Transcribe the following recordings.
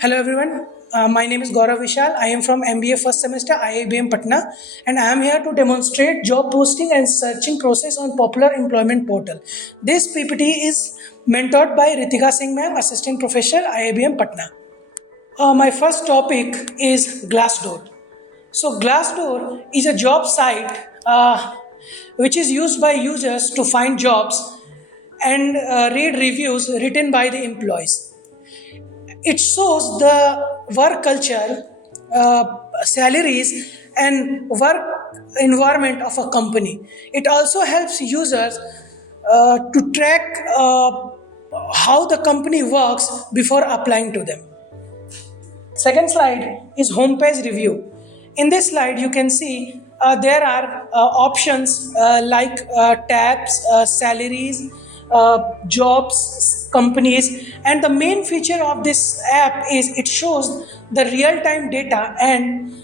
Hello everyone, my name is Gaurav Vishal. I am from MBA first semester IIBM Patna and I am here to demonstrate job posting and searching process on popular employment portal. This PPT is mentored by Ritika Singh ma'am, assistant professor IIBM Patna. My first topic is Glassdoor. So Glassdoor is a job site which is used by users to find jobs and read reviews written by the employees. It shows the work culture, salaries, and work environment of a company. It also helps users to track how the company works before applying to them. Second slide is homepage review. In this slide, you can see there are options like tabs, salaries, jobs, companies, and the main feature of this app is it shows the real-time data and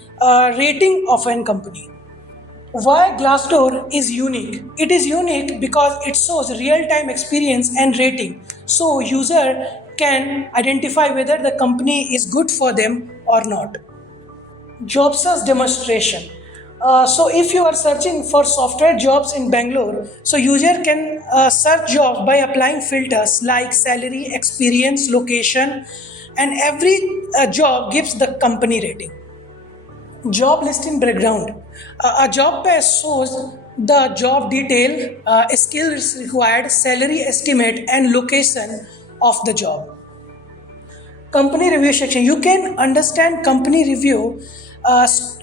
rating of an company. Why Glassdoor is unique? It is unique because it shows real-time experience and rating. So user can identify whether the company is good for them or not. Job search demonstration. So if you are searching for software jobs in Bangalore, so user can search jobs by applying filters like salary, experience, location, and every job gives the company rating. Job listing background. A job page shows the job detail, skills required, salary estimate, and location of the job. Company review section. You can understand company review,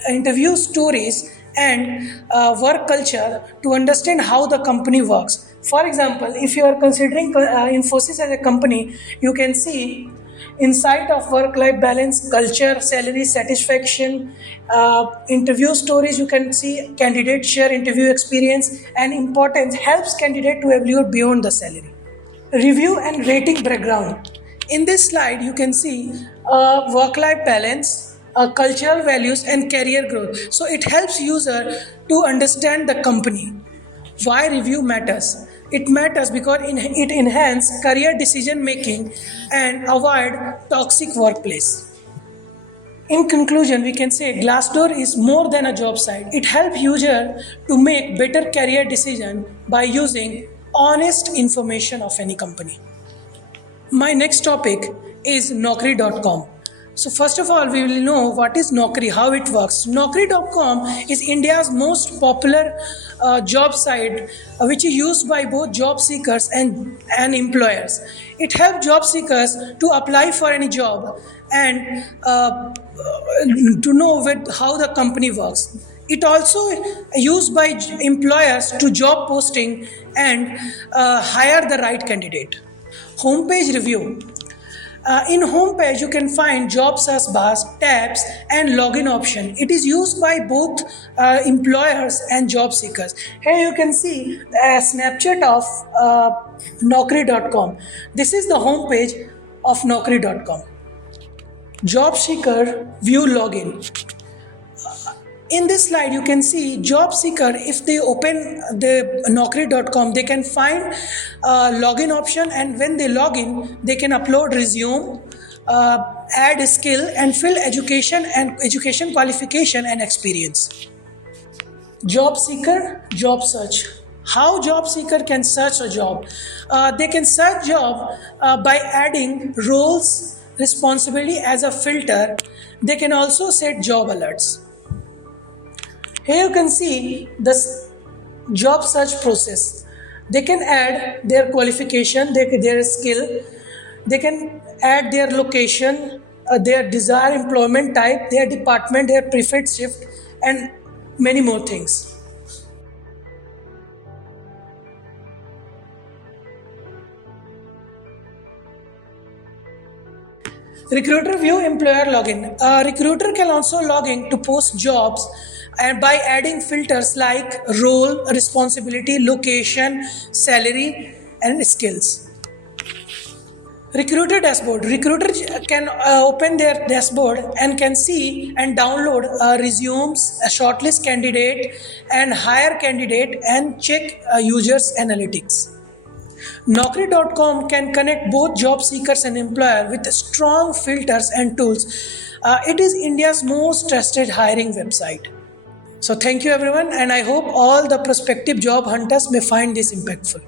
interview stories, and work culture to understand how the company works. For example, if you are considering Infosys as a company, you can see insight of work-life balance, culture, salary satisfaction, interview stories. You can see candidate share interview experience and importance helps candidate to evaluate beyond the salary. Review and rating background. In this slide, you can see work-life balance, cultural values, and career growth. So it helps user to understand the company. Why review matters? It matters because it enhances career decision making and avoid toxic workplace. In conclusion, we can say Glassdoor is more than a job site. It helps user to make better career decision by using honest information of any company. My next topic is Naukri.com. So first of all, we will know what is Naukri, how it works. Naukri.com is India's most popular job site, which is used by both job seekers and employers. It helps job seekers to apply for any job and to know how the company works. It also used by employers to job posting and hire the right candidate. Homepage review. In homepage, you can find job search bars, tabs, and login option. It is used by both employers and job seekers. Here you can see a snapshot of Naukri.com. This is the homepage of Naukri.com. Job seeker view login. In this slide, you can see job seeker, if they open the Naukri.com, they can find login option, and when they log in, they can upload resume, add a skill, and fill education qualification and experience. Job seeker, job search. How job seeker can search a job? They can search job by adding roles, responsibility as a filter. They can also set job alerts. Here you can see this job search process. They can add their qualification, their skill, they can add their location, their desired employment type, their department, their preferred shift, and many more things. Recruiter view employer login. A recruiter can also log in to post jobs and by adding filters like role, responsibility, location, salary, and skills. Recruiter dashboard. Recruiter can open their dashboard and can see and download resumes, a shortlist candidate, and hire candidate and check users analytics. Naukri.com can connect both job seekers and employer with strong filters and tools. It is India's most trusted hiring website. So thank you everyone, and I hope all the prospective job hunters may find this impactful.